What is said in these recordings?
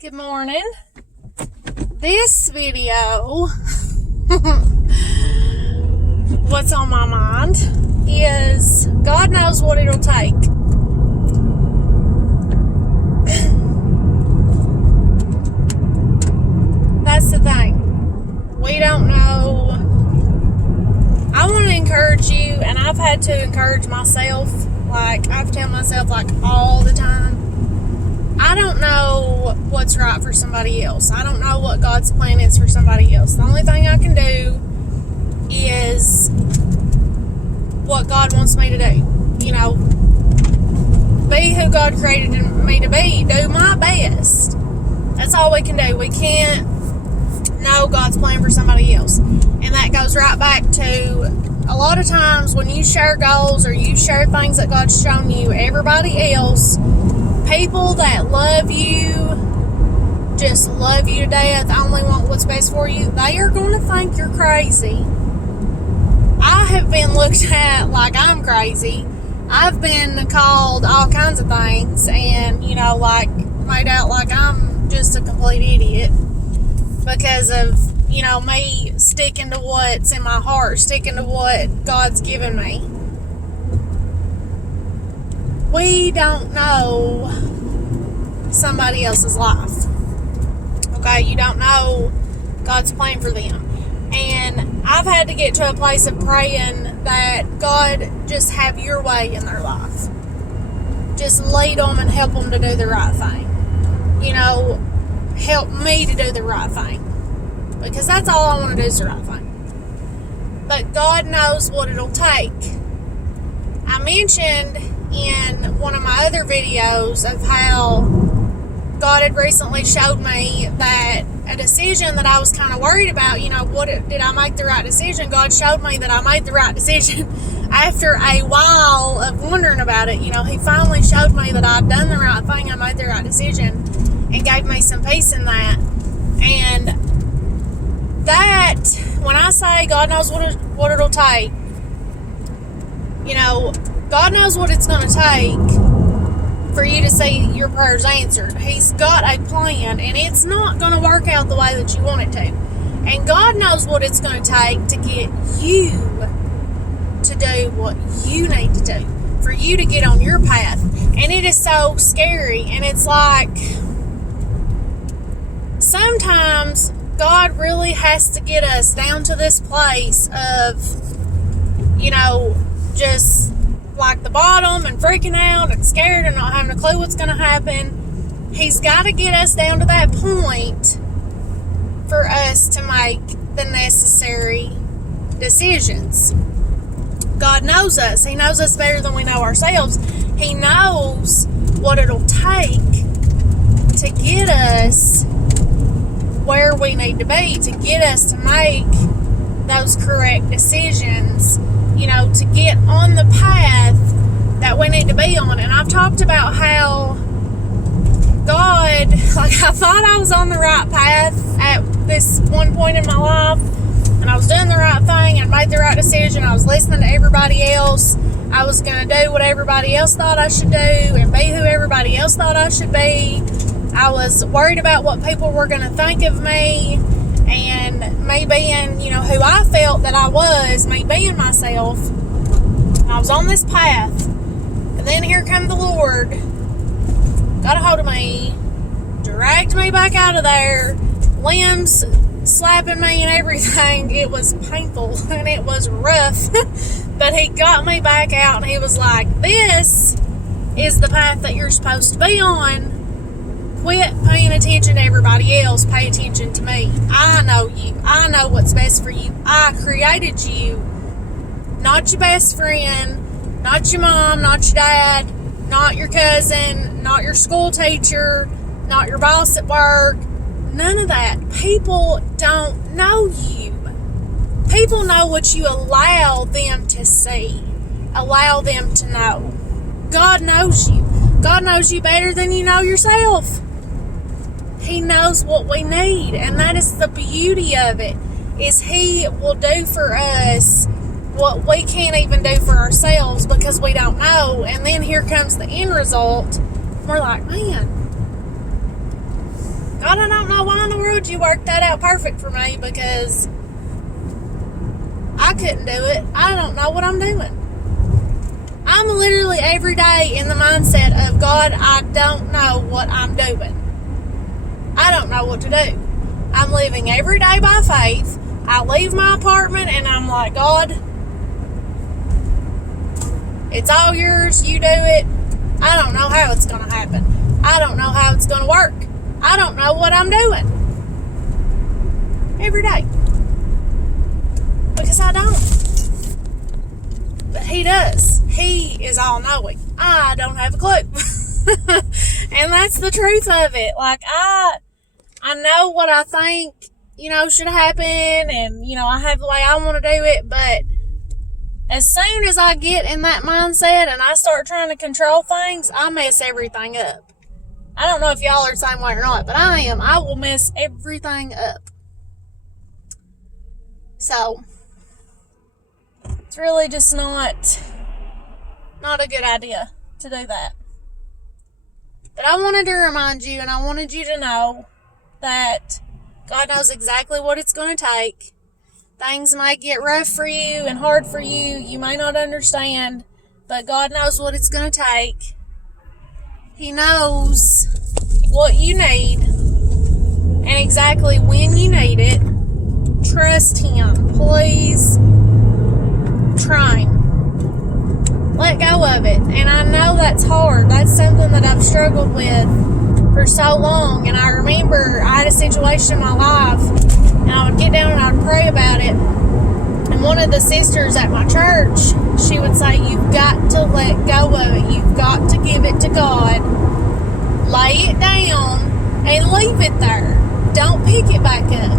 Good morning. This video, what's on my mind is God knows what it'll take. That's the thing. We don't know. I want to encourage you, and I've had to encourage myself. I've told myself, all the time, I don't know what's right for somebody else. I don't know what God's plan is for somebody else. The only thing I can do is what God wants me to do. Be who God created me to be. Do my best. That's all we can do. We can't know God's plan for somebody else. And that goes right back to a lot of times when you share goals or you share things that God's shown you, everybody else, people that love you, just love you to death, only want what's best for you, they are going to think you're crazy. I have been looked at like I'm crazy. I've been called all kinds of things and, made out like I'm just a complete idiot because of, me sticking to what's in my heart, sticking to what God's given me. We don't know somebody else's life. Okay, you don't know God's plan for them. And I've had to get to a place of praying that God just have your way in their life. Just lead them and help them to do the right thing. Help me to do the right thing. Because that's all I want to do is the right thing. But God knows what it'll take. I mentioned in one of my other videos of how God had recently showed me that a decision that I was kind of worried about, did I make the right decision? God showed me that I made the right decision after a while of wondering about it. He finally showed me that I'd done the right thing, I made the right decision, and gave me some peace in that. And that, when I say God knows what it'll take, God knows what it's going to take for you to see your prayers answered. He's got a plan, and it's not going to work out the way that you want it to. And God knows what it's going to take to get you to do what you need to do, for you to get on your path. And it is so scary, and it's like sometimes God really has to get us down to this place of, just like the bottom and freaking out and scared and not having a clue what's going to happen. He's got to get us down to that point for us to make the necessary decisions. God knows us. He knows us better than we know ourselves. He knows what it'll take to get us where we need to be, to get us to make those correct decisions, to get on the path that we need to be on. And I've talked about how God, I thought I was on the right path at this one point in my life, and I was doing the right thing, and made the right decision. I was listening to everybody else. I was going to do what everybody else thought I should do and be who everybody else thought I should be. I was worried about what people were going to think of me, and me being, who I felt that I was, me being myself. I was on this path, and then here come the Lord, got a hold of me, dragged me back out of there, limbs slapping me and everything. It was painful, and it was rough, but He got me back out, and He was like, this is the path that you're supposed to be on. Quit paying attention to everybody else. Pay attention to me. I know you. I know what's best for you. I created you. Not your best friend. Not your mom. Not your dad. Not your cousin. Not your school teacher. Not your boss at work. None of that. People don't know you. People know what you allow them to see. Allow them to know. God knows you. God knows you better than you know yourself. He knows what we need, and that is the beauty of it, is He will do for us what we can't even do for ourselves because we don't know. And then here comes the end result. We're like, man, God, I don't know why in the world you worked that out perfect for me, because I couldn't do it. I don't know what I'm doing. I'm literally every day in the mindset of, God, I don't know what I'm doing. I don't know what to do. I'm living every day by faith. I leave my apartment and I'm like, God, it's all yours. You do it. I don't know how it's going to happen. I don't know how it's going to work. I don't know what I'm doing. Every day. Because I don't. But He does. He is all-knowing. I don't have a clue. And that's the truth of it. Like, I know what I think, should happen, and, I have the way I want to do it, but as soon as I get in that mindset and I start trying to control things, I mess everything up. I don't know if y'all are the same way or not, but I am. I will mess everything up. So, it's really just not a good idea to do that. But I wanted to remind you, and I wanted you to know that God knows exactly what it's going to take. Things might get rough for you and hard for you. You may not understand, but God knows what it's going to take. He knows what you need and exactly when you need it. Trust Him. Please try Him. Let go of it. And I know that's hard. That's something that I've struggled with for so long. And I remember I had a situation in my life, and I would get down and I would pray about it. And one of the sisters at my church, she would say, you've got to let go of it. You've got to give it to God. Lay it down and leave it there. Don't pick it back up.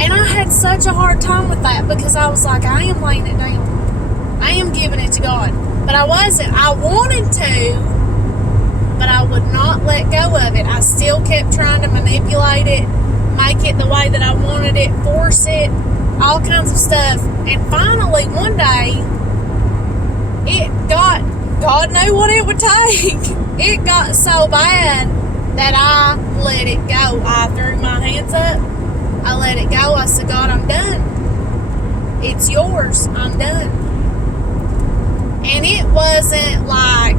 And I had such a hard time with that, because I was like, I am laying it down. I am giving it to God. But I wasn't. I wanted to, but I would not let go of it. I still kept trying to manipulate it, make it the way that I wanted it, force it, all kinds of stuff. And finally, one day, God knew what it would take. It got so bad that I let it go. I threw my hands up. I let it go. I said, God, I'm done. It's yours. I'm done. And it wasn't like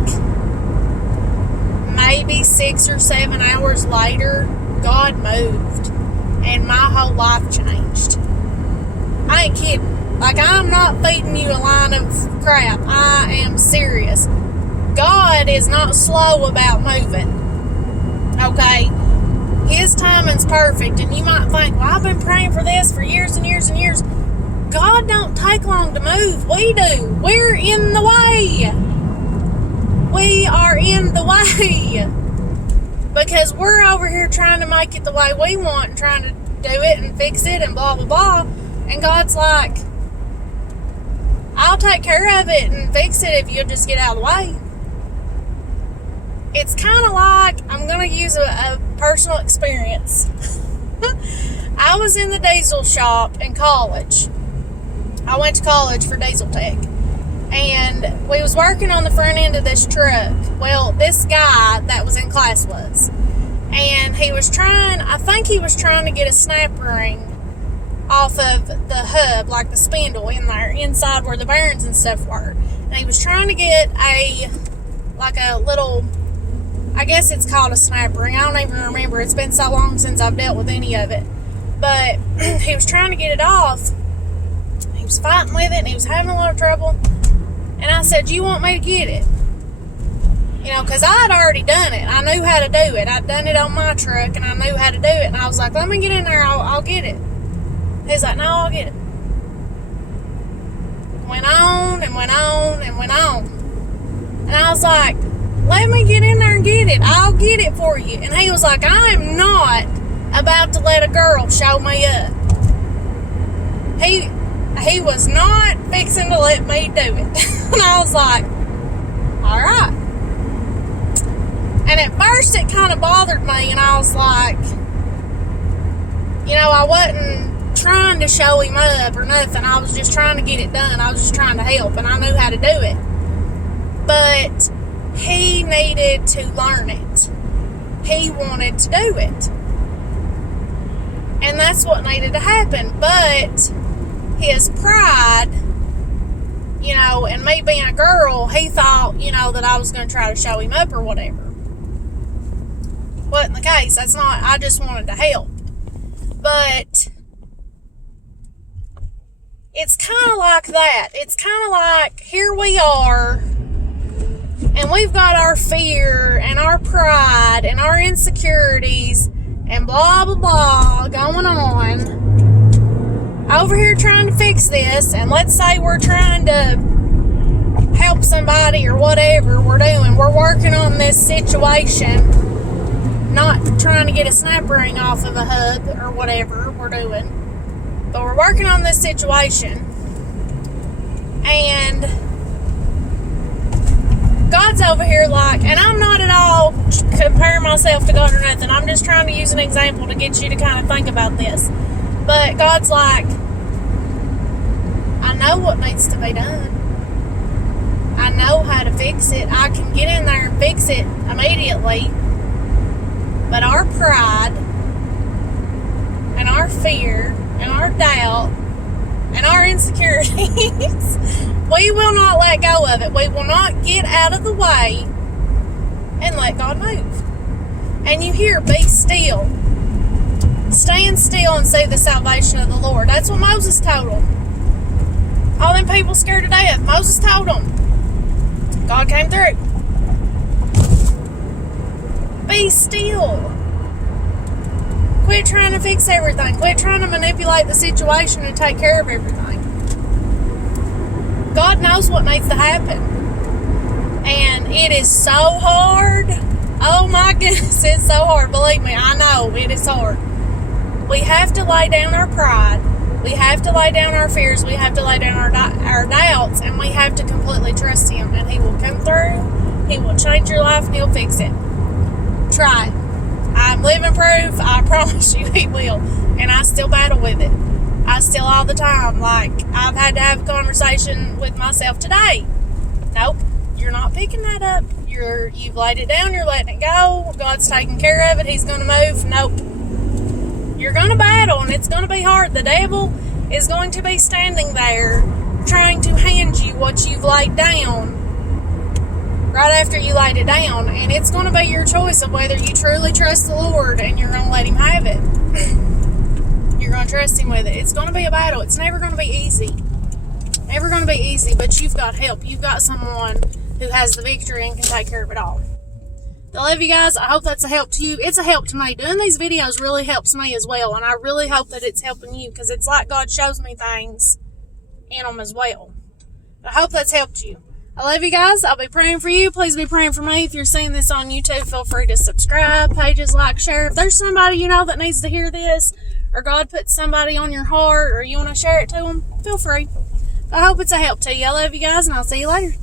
maybe 6 or 7 hours later, God moved and my whole life changed. I ain't kidding. Like, I'm not feeding you a line of crap. I am serious. God is not slow about moving. Okay? His timing's perfect. And you might think, well, I've been praying for this for years and years and years. God don't take long to move. We do. We're in the way. We are in the way. Because we're over here trying to make it the way we want and trying to do it and fix it and blah, blah, blah. And God's like, I'll take care of it and fix it if you'll just get out of the way. It's kind of like, I'm going to use a personal experience. I was in the diesel shop in college. I went to college for diesel tech. And we was working on the front end of this truck. Well, this guy that was in class was. And he was trying to get a snap ring off of the hub, like the spindle in there, inside where the bearings and stuff were. And he was trying to get a little, I guess it's called a snap ring. I don't even remember. It's been so long since I've dealt with any of it. But he was trying to get it off. He was fighting with it, and he was having a lot of trouble. And I said, you want me to get it? Because I had already done it. I knew how to do it. I'd done it on my truck, and I knew how to do it. And I was like, let me get in there. I'll get it. He's like, no, I'll get it. Went on and went on and went on. And I was like, let me get in there and get it. I'll get it for you. And he was like, I am not about to let a girl show me up. He was not fixing to let me do it. And I was like, all right. And at first it kind of bothered me, and I was like, I wasn't trying to show him up or nothing. I was just trying to get it done. I was just trying to help, and I knew how to do it. But he needed to learn it. He wanted to do it. And that's what needed to happen. But his pride, you know, and me being a girl, he thought, you know, that I was going to try to show him up or whatever. Wasn't the case. That's not, I just wanted to help. But it's kind of like that. It's kind of like, here we are, and we've got our fear and our pride and our insecurities and blah, blah, blah going on over here trying to fix this. And let's say we're trying to help somebody or whatever we're doing. We're working on this situation, not trying to get a snap ring off of a hub or whatever we're doing. But we're working on this situation, and God's over here like, and I'm not at all comparing myself to God or nothing. I'm just trying to use an example to get you to kind of think about this. But God's like, I know what needs to be done. I know how to fix it. I can get in there and fix it immediately. But our pride and our fear and our doubt and our insecurities, we will not let go of it. We will not get out of the way and let God move. And you hear, be still. Stand still and see the salvation of the Lord. That's what Moses told them. All them people scared to death. Moses told them. God came through. Be still. Quit trying to fix everything. Quit trying to manipulate the situation and take care of everything. God knows what needs to happen. And it is so hard. Oh my goodness, it's so hard. Believe me, I know it is hard. We have to lay down our pride. We have to lay down our fears. We have to lay down our doubts. And we have to completely trust Him. And He will come through. He will change your life and He'll fix it. Try it. I'm living proof. I promise you He will. And I still battle with it. I still all the time. Like, I've had to have a conversation with myself today. Nope. You're not picking that up. You've laid it down. You're letting it go. God's taking care of it. He's going to move. Nope. You're going to battle, and it's going to be hard. The devil is going to be standing there trying to hand you what you've laid down right after you laid it down. And it's going to be your choice of whether you truly trust the Lord and you're going to let Him have it. You're going to trust Him with it. It's going to be a battle. It's never going to be easy. Never going to be easy, but you've got help. You've got someone who has the victory and can take care of it all. I love you guys. I hope that's a help to you. It's a help to me. Doing these videos really helps me as well, and I really hope that it's helping you, because it's like God shows me things in them as well. But I hope that's helped you. I love you guys. I'll be praying for you. Please be praying for me. If you're seeing this on YouTube, feel free to subscribe, pages, like, share. If there's somebody you know that needs to hear this, or God puts somebody on your heart, or you want to share it to them, feel free. I hope it's a help to you. I love you guys, and I'll see you later.